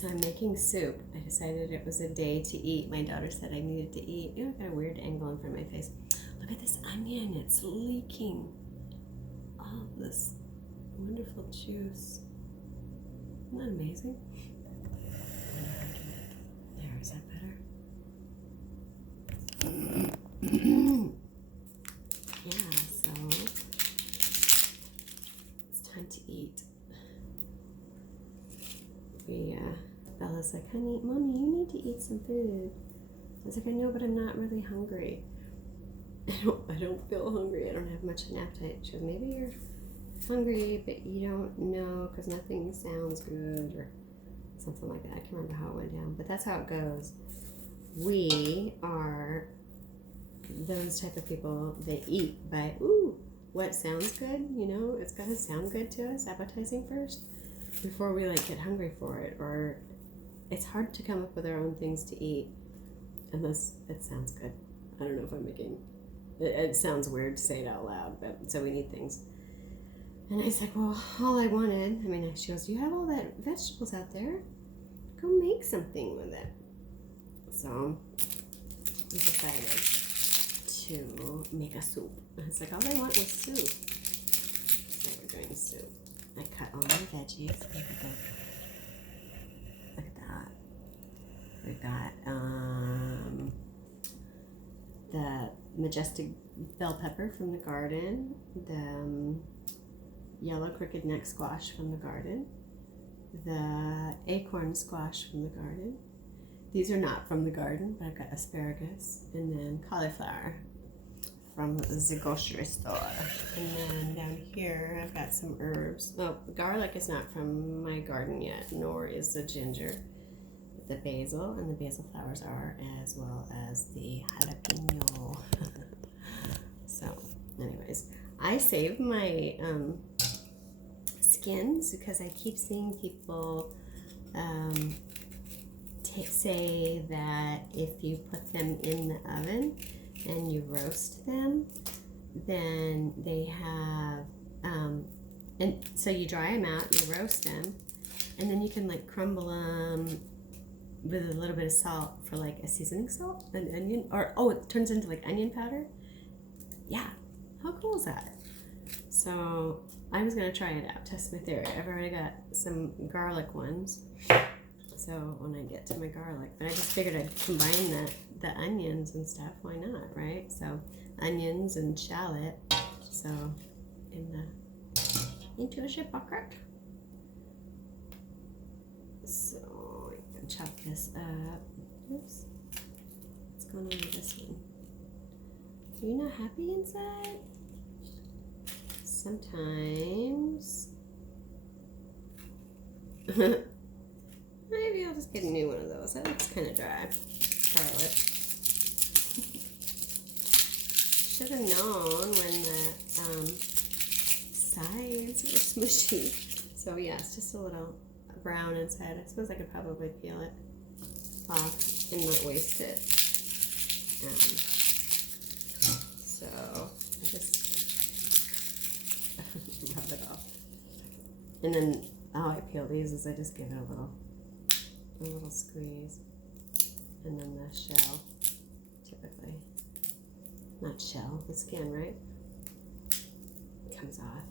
So I'm making soup. I decided it was a day to eat. My daughter said I needed to eat. Ew, I got a weird angle in front of my face. Look at this onion. It's leaking all of this wonderful juice. Isn't that amazing? There, is that better? Yeah, so it's time to eat. Bella's like, honey, Mommy, you need to eat some food. I was like, I know, but I'm not really hungry. I don't feel hungry. I don't have much of an appetite. She goes, maybe you're hungry, but you don't know because nothing sounds good or something like that. I can't remember how it went down, but that's how it goes. We are those type of people that eat by, ooh, what sounds good, you know, it's got to sound good to us, appetizing first, before we like get hungry for it. Or it's hard to come up with our own things to eat unless it sounds good. I don't know if I'm making it sounds weird to say it out loud, but so we need things. And I said, well, all I wanted, she goes, you have all that vegetables out there, go make something with it. So we decided to make a soup. It's like all I want was soup. So we're doing soup. I cut all my veggies. Look at that. We've got the majestic bell pepper from the garden, the yellow crooked neck squash from the garden, the acorn squash from the garden. These are not from the garden, but I've got asparagus, and then cauliflower from the grocery store. And then down here, I've got some herbs. Oh, garlic is not from my garden yet, nor is the ginger. The basil, and the basil flowers are, as well as the jalapeno. So, anyways, I save my skins because I keep seeing people say that if you put them in the oven and you roast them, then they have, and so you dry them out, you roast them, and then you can like crumble them with a little bit of salt for like a seasoning salt, an onion, or oh, it turns into like onion powder. Yeah, how cool is that? So I was gonna try it out, test my theory. I've already got some garlic ones, so when I get to my garlic, but I just figured I'd combine the onions and stuff. Why not, right? So onions and shallot. So into a ship bucket. So I can chop this up. Oops. What's going on with this one? Are you not happy inside? Sometimes. Maybe I'll just get a new one of those. That looks kind of dry. Garlic. Should have known when the sides were smushy. So yeah, it's just a little brown inside. I suppose I could probably peel it off and not waste it. So I just rub it off. And then how I peel these is I just give it a little squeeze. And then the shell, typically. Not shell, the skin, right? Comes off.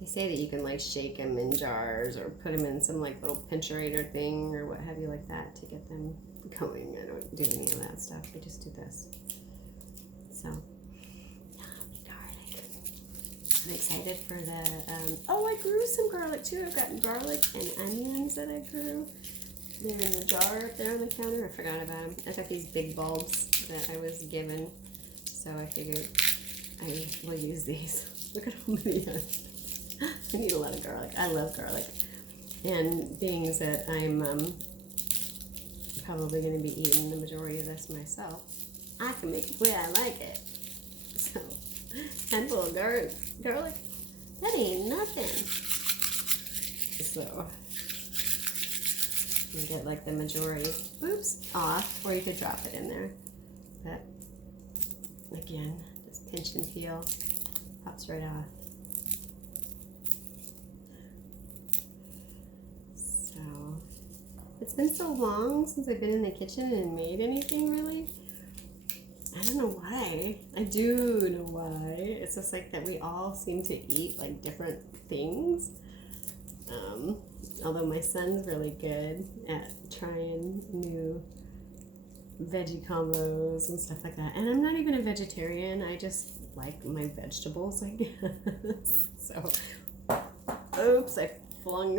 They say that you can like shake them in jars or put them in some like little pincherator thing or what have you like that to get them going. I don't do any of that stuff. I just do this. So, garlic. I'm excited for the, oh, I grew some garlic too. I've got garlic and onions that I grew. They're in the jar up there on the counter. I forgot about them. I got these big bulbs that I was given, so I figured I will use these. Look at how many I need a lot of garlic. I love garlic. And being that I'm probably going to be eating the majority of this myself, I can make it the way I like it. So, handful of garlic, that ain't nothing. So, you get like the majority, off, or you could drop it in there. But again, just pinch and peel, pops right off. So It's been so long since I've been in the kitchen and made anything really. I don't know why. I do know why. It's just like that we all seem to eat like different things. Although my son's really good at trying new veggie combos and stuff like that. And I'm not even a vegetarian. I just like my vegetables, I guess. So, oops, I flung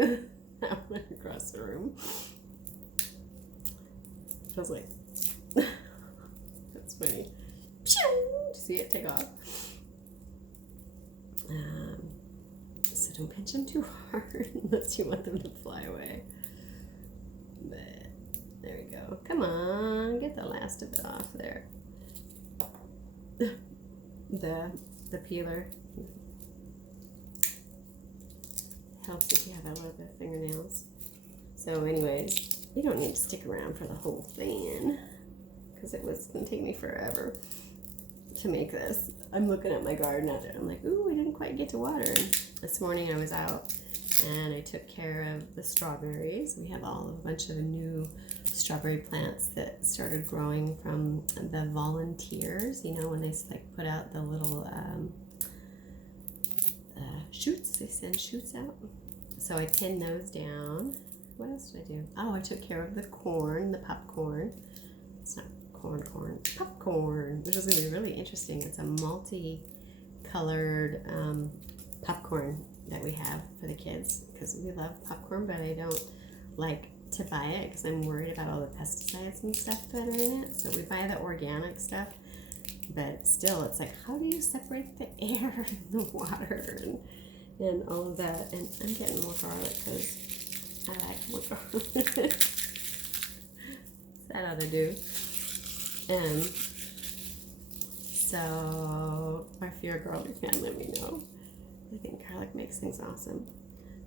that one across the room. Feels like that's funny. See it take off. So don't pinch them too hard unless you want them to fly away. But there we go. Come on, get the last of it off there. The peeler helps if you have a little bit of fingernails. So anyways, you don't need to stick around for the whole thing because it was going to take me forever to make this. I'm looking at my garden out there. I'm like, ooh, I didn't quite get to water. And this morning I was out and I took care of the strawberries. We have a bunch of new strawberry plants that started growing from the volunteers. You know, when they like put out the little shoots, they send shoots out. So I pinned those down. What else did I do? Oh, I took care of the corn, the popcorn. It's not corn, popcorn, which is going to be really interesting. It's a multi-colored popcorn that we have for the kids because we love popcorn, but I don't like to buy it because I'm worried about all the pesticides and stuff that are in it. So we buy the organic stuff, but still, it's like, how do you separate the air and the water and all of that? And I'm getting more garlic because I like more garlic. That ought to do. So if you're a garlic fan, let me know. I think garlic makes things awesome.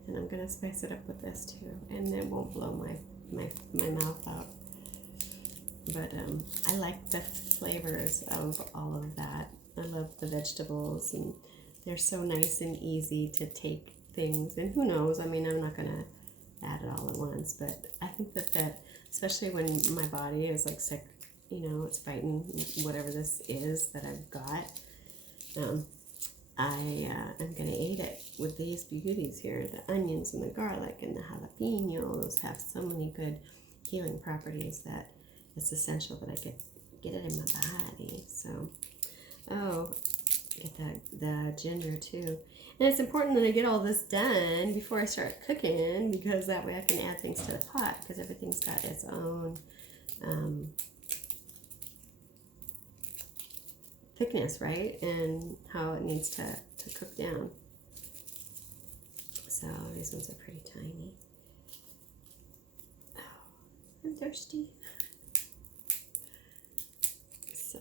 And I'm gonna spice it up with this too. And it won't blow my mouth out. But I like the flavors of all of that. I love the vegetables and they're so nice and easy to take things. And who knows, I mean, I'm not gonna add it all at once, but I think that especially when my body is like sick, you know, it's fighting whatever this is that I've got. I'm gonna eat it with these beauties here, the onions and the garlic and the jalapenos have so many good healing properties that it's essential that I get it in my body. So, get the ginger too. And it's important that I get all this done before I start cooking because that way I can add things to the pot because everything's got its own thickness, right? And how it needs to cook down. So these ones are pretty tiny. Oh, I'm thirsty. So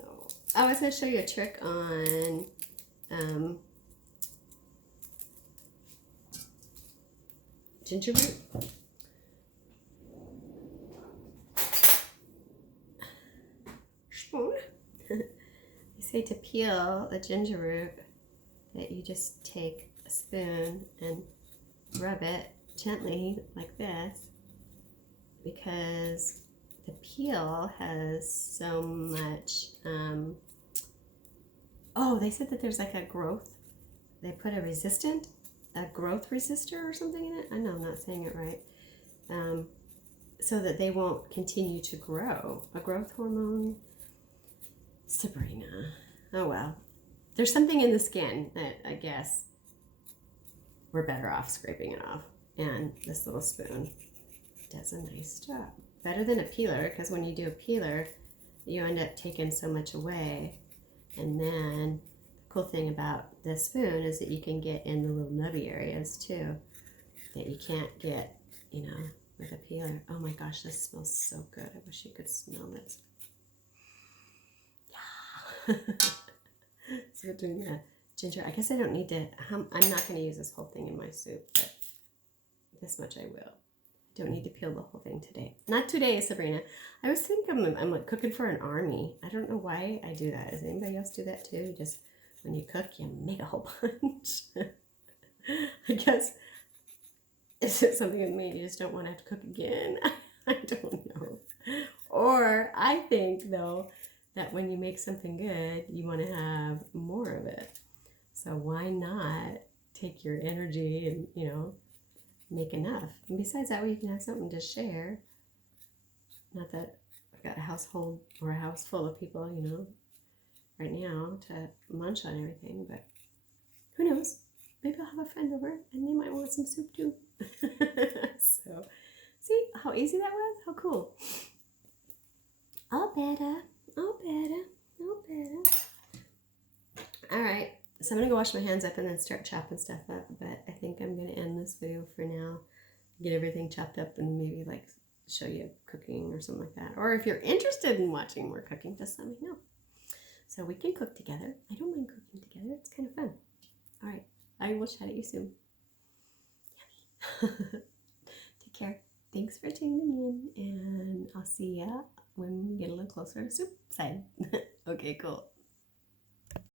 I was going to show you a trick on ginger root. Spoon. They say to peel a ginger root that you just take a spoon and rub it gently like this because the peel has so much they said that there's like a growth, they put a growth resistor or something in it. I know I'm not saying it right. So that they won't continue to grow. A growth hormone. Sabrina. Oh well. There's something in the skin that I guess we're better off scraping it off. And this little spoon does a nice job. Better than a peeler, because when you do a peeler, you end up taking so much away. And then the cool thing about this spoon is that you can get in the little nubby areas too that you can't get, you know, with a peeler. Oh my gosh, this smells so good. I wish you could smell this. Yeah. So we're doing the ginger. I guess I don't need to, I'm not going to use this whole thing in my soup, but this much I will. I don't need to peel the whole thing today. Not today, Sabrina. I was thinking I'm like cooking for an army. I don't know why I do that. Does anybody else do that too? You just, when you cook, you make a whole bunch. I guess, is it something with me? You just don't want to have to cook again? I don't know. Or I think, though, that when you make something good, you want to have more of it. So why not take your energy and, make enough? And besides that way, you can have something to share. Not that I've got a household or a house full of people, right now to munch on everything, but who knows? Maybe I'll have a friend over and they might want some soup too. So, see how easy that was? How cool. All better. All right, so I'm going to go wash my hands up and then start chopping stuff up, but I think I'm going to end this video for now. Get everything chopped up and maybe like show you cooking or something like that. Or if you're interested in watching more cooking, just let me know. So we can cook together. I don't mind cooking together. It's kind of fun. All right, I will chat at you soon. Yummy. Take care. Thanks for tuning in, and I'll see ya when we get a little closer to soup side. Okay, cool.